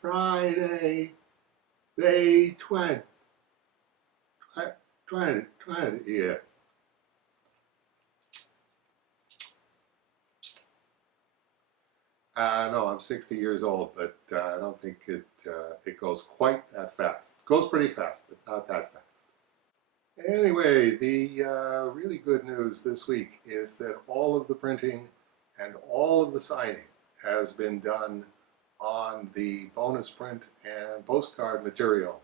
Friday, May 20, yeah. No, I'm 60 years old, but I don't think it goes quite that fast. It goes pretty fast, but not that fast. Anyway, the really good news this week is that all of the printing and all of the signing has been done on the bonus print and postcard material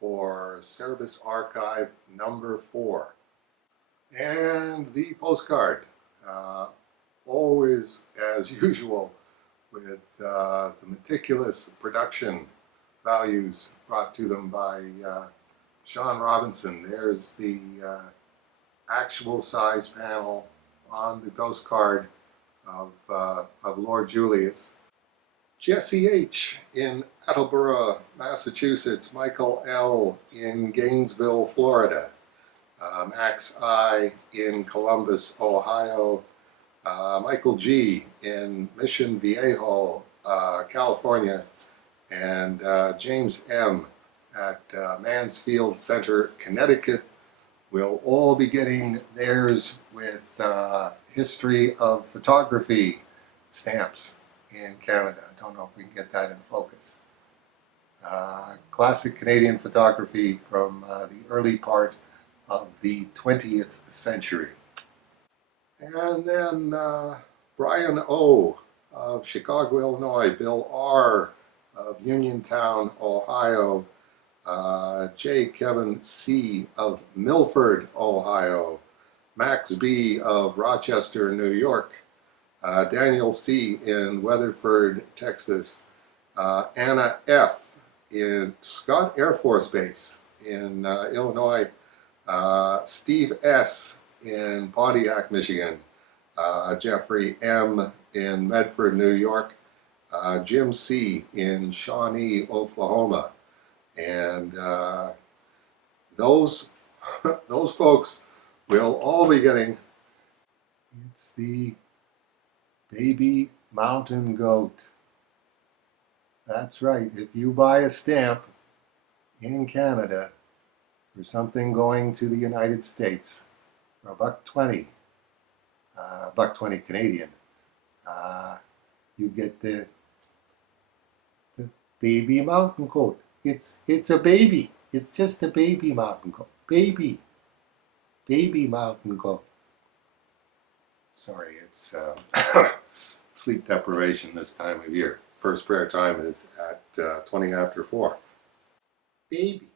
for Cerebus Archive number 4. And the postcard, always as usual, with the meticulous production values brought to them by Sean Robinson. There's the actual size panel on the postcard of Lord Julius. Jesse H. in Attleboro, Massachusetts. Michael L. in Gainesville, Florida. Max I. in Columbus, Ohio. Michael G. in Mission Viejo, California. And James M. at Mansfield Center, Connecticut, will all be getting theirs with History of Photography stamps in Canada. I don't know if we can get that in focus. Classic Canadian photography from the early part of the 20th century. And then Brian O. of Chicago, Illinois, Bill R. of Uniontown, Ohio, J. Kevin C. of Milford, Ohio, Max B. of Rochester, New York, Daniel C. in Weatherford, Texas, Anna F. in Scott Air Force Base in Illinois, Steve S. in Pontiac, Michigan, Jeffrey M. in Medford, New York, Jim C. in Shawnee, Oklahoma. And those folks will all be getting, it's the baby mountain goat. That's right. If you buy a stamp in Canada for something going to the United States for $1.20, $1.20 Canadian, you get the baby mountain goat. It's a baby. It's just a baby mountain goat. Baby mountain goat. Sorry, it's sleep deprivation this time of year. First prayer time is at 20 after 4. Baby.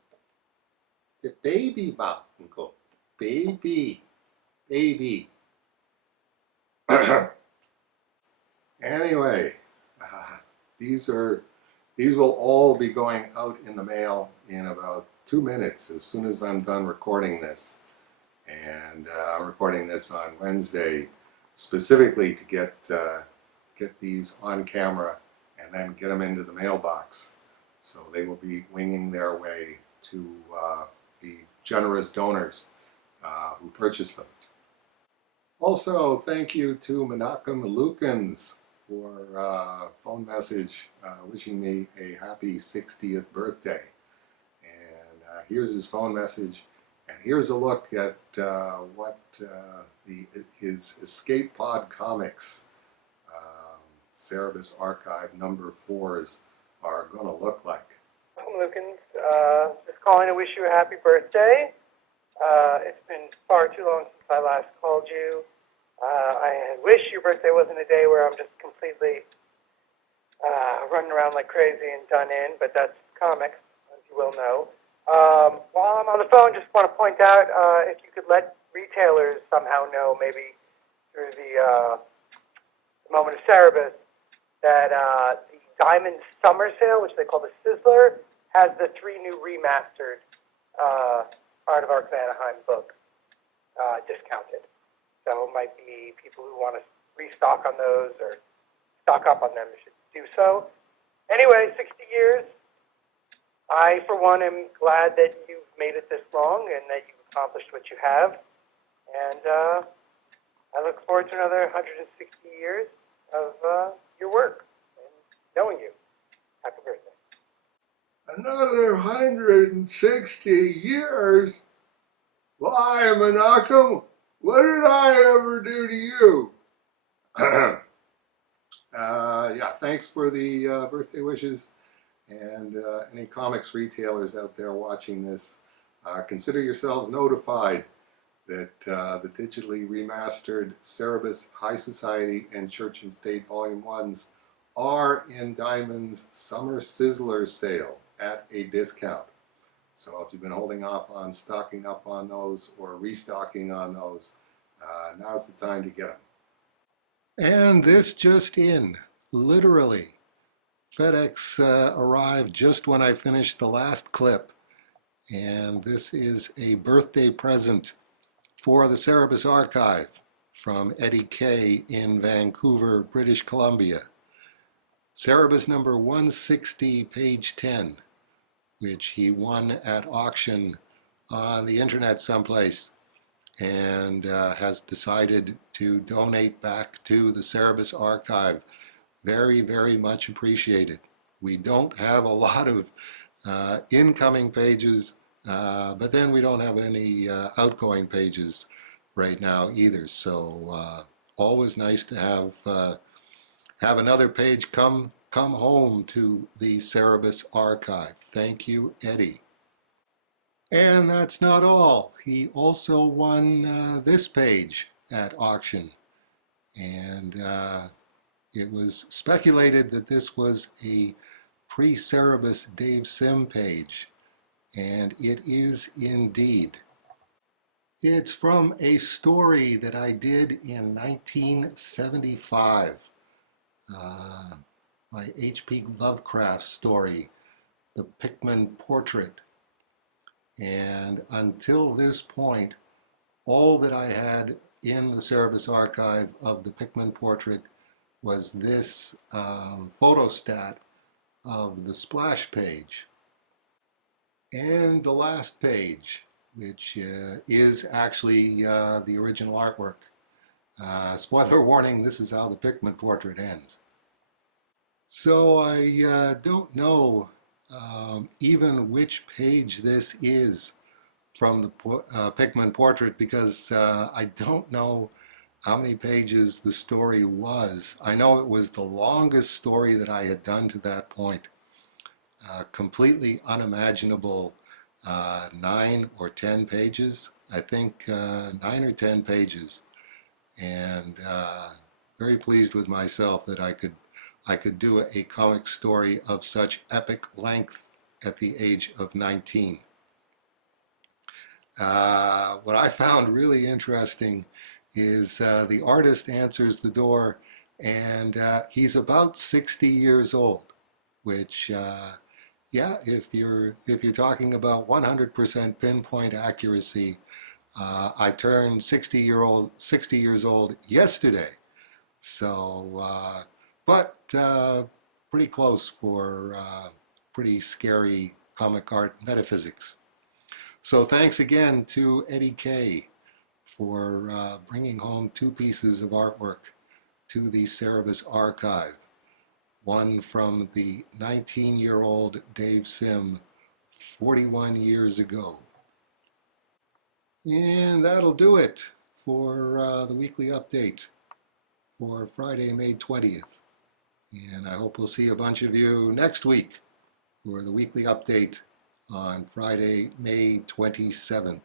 The baby mountain goat. Baby. Anyway, these will all be going out in the mail in about 2 minutes as soon as I'm done recording this. And I'm recording this on Wednesday specifically to get these on camera and then get them into the mailbox. So they will be winging their way to the generous donors who purchased them. Also, thank you to Menachem Lukens for a phone message wishing me a happy 60th birthday. And here's his phone message, and here's a look at what his Escape Pod Comics Cerebus Archive number 4s are going to look like. Lukens, just calling to wish you a happy birthday. It's been far too long since I last called you. I wish your birthday wasn't a day where I'm just completely running around like crazy and done in, but that's comics, as you will know. While I'm on the phone, just want to point out if you could let retailers somehow know, maybe through the moment of Cerebus, that the Diamond Summer Sale, which they call the Sizzler, has the 3 new remastered Art of Arc Anaheim book discounted. So it might be people who want to restock on those or stock up on them should do so. Anyway, 60 years. I, for one, am glad that you've made it this long and that you've accomplished what you have. And I look forward to another 160 years of your work and knowing you. Happy birthday. Another 160 years? Why, Menachem, what did I ever do to you? Yeah, thanks for the birthday wishes. And any comics retailers out there watching this, consider yourselves notified that the digitally remastered Cerebus High Society and Church and State Volume 1s are in Diamond's Summer Sizzler sale at a discount. So if you've been holding off on stocking up on those or restocking on those, now's the time to get them. And this just in, literally, FedEx arrived just when I finished the last clip, and this is a birthday present for the Cerebus Archive from Eddie Kay in Vancouver, British Columbia. Cerebus number 160, page 10, which he won at auction on the internet someplace, and has decided to donate back to the Cerebus Archive. Very, very much appreciated. We don't have a lot of incoming pages, but then we don't have any outgoing pages right now either. So always nice to have another page come home to the Cerebus Archive. Thank you, Eddie. And that's not all. He also won this page at auction, and it was speculated that this was a pre-Cerebus Dave Sim page, and it is indeed. It's from a story that I did in 1975, my H.P. Lovecraft story, The Pickman Portrait. And until this point, all that I had in the Cerebus Archive of the Pickman Portrait was this photostat of the splash page and the last page, which is actually the original artwork. Spoiler warning, this is how the Pickman Portrait ends. So I don't know even which page this is from the Pickman Portrait, because I don't know how many pages the story was. I know it was the longest story that I had done to that point. Completely unimaginable 9 or 10 pages. I think 9 or 10 pages. And very pleased with myself that I could do a comic story of such epic length at the age of 19. What I found really interesting is the artist answers the door, and he's about 60 years old, which yeah, if you're talking about 100% pinpoint accuracy, I turned 60 years old yesterday, so but pretty close for pretty scary comic art metaphysics. So thanks again to Eddie Kay for bringing home 2 pieces of artwork to the Cerebus Archive. One from the 19-year-old Dave Sim 41 years ago. And that'll do it for the weekly update for Friday, May 20th. And I hope we'll see a bunch of you next week for the weekly update on Friday, May 27th.